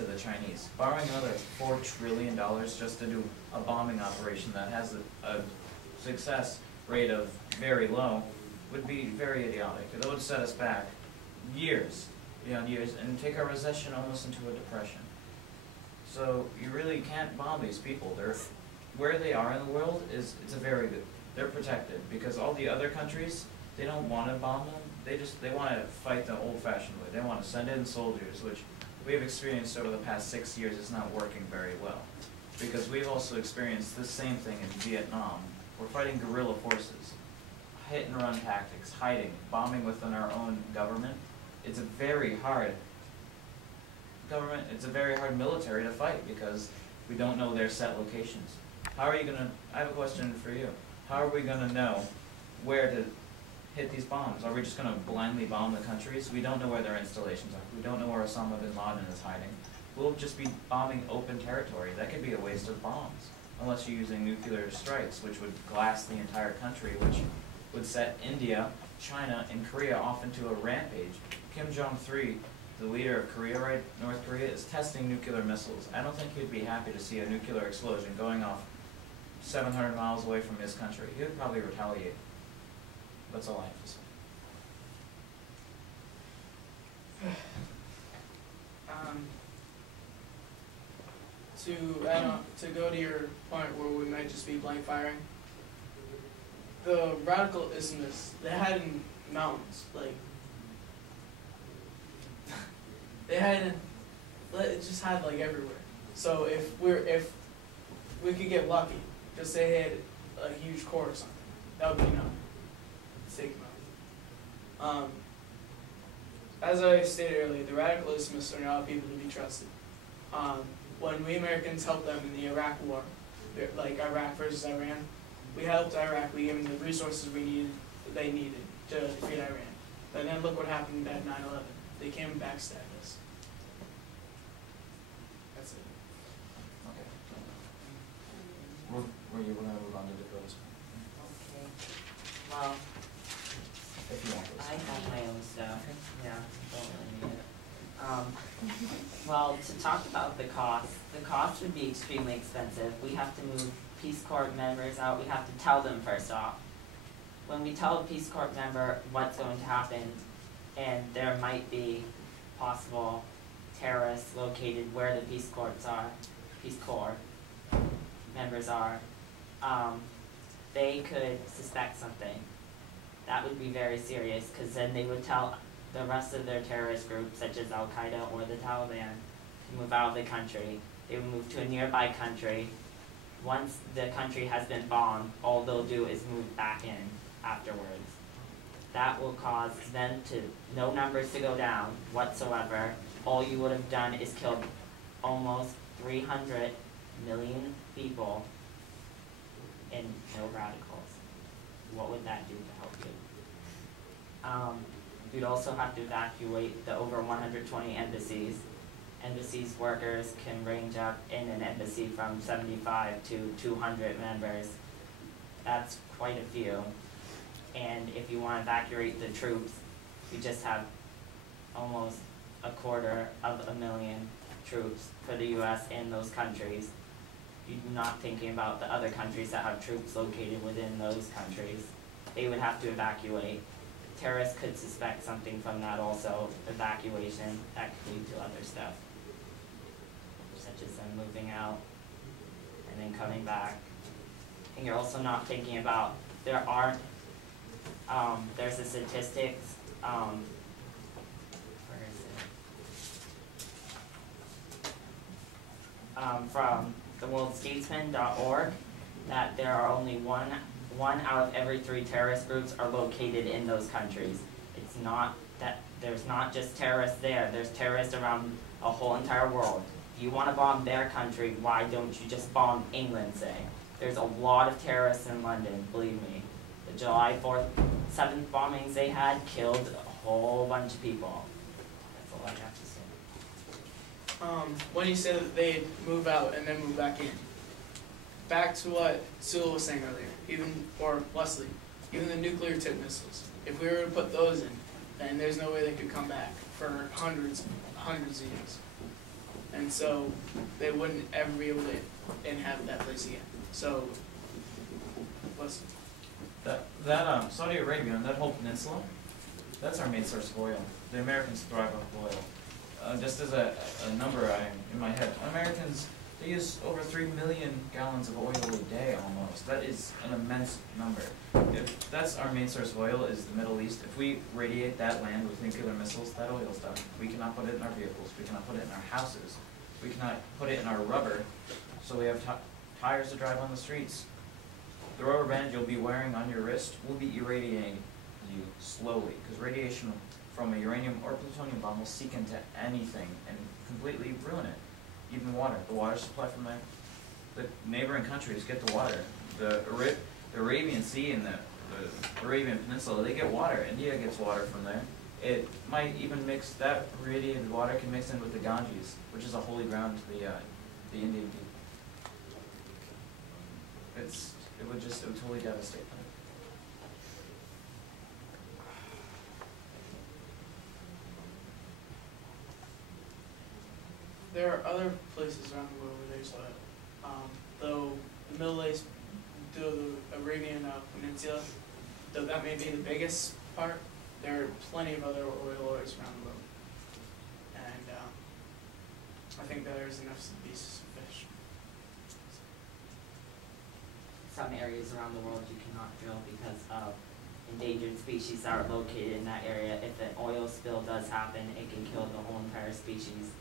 to the Chinese. Borrowing another $4 trillion just to do a bombing operation that has a success rate of very low would be very idiotic. It would set us back years, beyond years, and take our recession almost into a depression. So you really can't bomb these people. Where they are in the world it's a very good. They're protected because all the other countries, they don't want to bomb them. They want to fight the old-fashioned way. They want to send in soldiers, which we have experienced over the past 6 years is not working very well. Because we've also experienced the same thing in Vietnam. We're fighting guerrilla forces, hit-and-run tactics, hiding, bombing within our own government. It's a very hard government. It's a very hard military to fight because we don't know their set locations. How are you going to? I have a question for you. How are we going to know where to hit these bombs? Are we just going to blindly bomb the countries? We don't know where their installations are. We don't know where Osama bin Laden is hiding. We'll just be bombing open territory. That could be a waste of bombs, unless you're using nuclear strikes, which would glass the entire country, which would set India, China, and Korea off into a rampage. Kim Jong-un, the leader of Korea, North Korea, is testing nuclear missiles. I don't think he'd be happy to see a nuclear explosion going off 700 miles away from his country. He would probably retaliate. That's all I have to say. To go to your point where we might just be blank firing, the radical Islamists, they had in mountains, like, it just had like everywhere. So if we could get lucky, just say they had a huge core or something, that would be enough to take them out. As I stated earlier, the radical Islamists are not people to be trusted. When we Americans helped them in the Iraq war, like Iraq versus Iran, we helped Iraq. We gave them the resources they needed to defeat Iran. But then look what happened at 9/11. They came and backstabbed us. That's it. Okay. Were you going to move on to Dakota's? Okay. Well, If you want to. I have my own stuff. Yeah, don't really need it. Well, to talk about the cost would be extremely expensive. We have to move Peace Corps members out. We have to tell them first off. When we tell a Peace Corps member what's going to happen, and there might be possible terrorists located where the Peace Corps members are, they could suspect something. That would be very serious, because then they would tell the rest of their terrorist groups, such as Al-Qaeda or the Taliban, to move out of the country. They would move to a nearby country. Once the country has been bombed, all they'll do is move back in afterwards. That will cause them no numbers to go down whatsoever. All you would have done is killed almost 300 million people and no radicals. What would that do to help you? You'd also have to evacuate the over 120 embassies. Embassies workers can range up in an embassy from 75 to 200 members. That's quite a few. And if you want to evacuate the troops, you just have almost 250,000 troops for the U.S. in those countries. You're not thinking about the other countries that have troops located within those countries. They would have to evacuate. Terrorists could suspect something from that also. Evacuation, that could lead to other stuff, such as them moving out and then coming back. And you're also not thinking about, there's a statistics, where is it? From theworldstatesman.org, that there are only one out of every 3 terrorist groups are located in those countries. It's not that there's not just terrorists there, there's terrorists around a whole entire world. If you want to bomb their country, why don't you just bomb England, say? There's a lot of terrorists in London, believe me. The July 4th, 7th bombings they had killed a whole bunch of people. That's all I have to say. When you said that they'd move out and then move back in, back to what Sewell was saying earlier, or Wesley, even the nuclear tip missiles, if we were to put those in, then there's no way they could come back for hundreds of years. And and so they wouldn't ever be able to inhabit that place again. So, what's That Saudi Arabia and that whole peninsula, that's our main source of oil. The Americans thrive off oil. Just as a number in my head, Americans, they use over 3 million gallons of oil a day almost. That is an immense number. If that's our main source of oil is the Middle East, if we radiate that land with nuclear missiles, that oil's done. We cannot put it in our vehicles. We cannot put it in our houses. We cannot put it in our rubber, so we have tires to drive on the streets. The rubber band you'll be wearing on your wrist will be irradiating you slowly, because radiation from a uranium or plutonium bomb will seep into anything and completely ruin it. Even water. The water supply from the neighboring countries get the water. The Arabian Sea and the Arabian Peninsula, they get water. India gets water from there. It might even mix, that radiated water can mix in with the Ganges, which is a holy ground to the Indian people. It would totally devastate them. There are other places around the world where there's though the Middle East, the Arabian Peninsula, though that may be the biggest part, there are plenty of other oil areas around the world. And I think that there's enough species of fish. Some areas around the world you cannot drill because of endangered species that are located in that area. If an oil spill does happen, it can kill the whole entire species.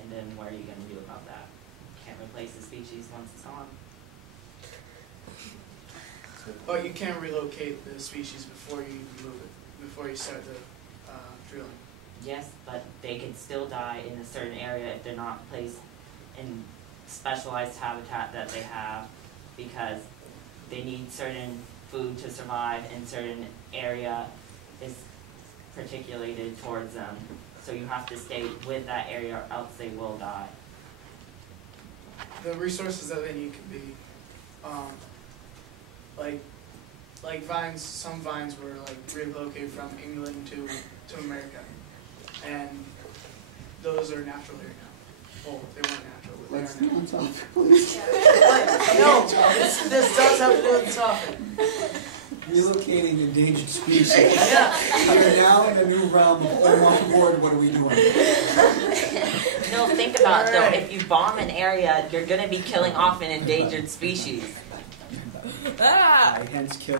And then what are you going to do about that? Can't replace the species once it's gone. But you can relocate the species before you move it, before you start the drilling. Yes, but they can still die in a certain area if they're not placed in specialized habitat that they have, because they need certain food to survive and certain area is particulated towards them. So you have to stay with that area or else they will die. The resources that they need could be like vines. Some vines were like relocated from England to America, and those are natural here now. Well, they weren't natural, but Let's they stay are on now. topic, please. No, this does have to do with the topic. Relocating endangered species. Yeah. We are now in a new realm of on board. What are we doing? No, think about it, though. Alright. If you bomb an area, you're going to be killing off an endangered species. I hence kill.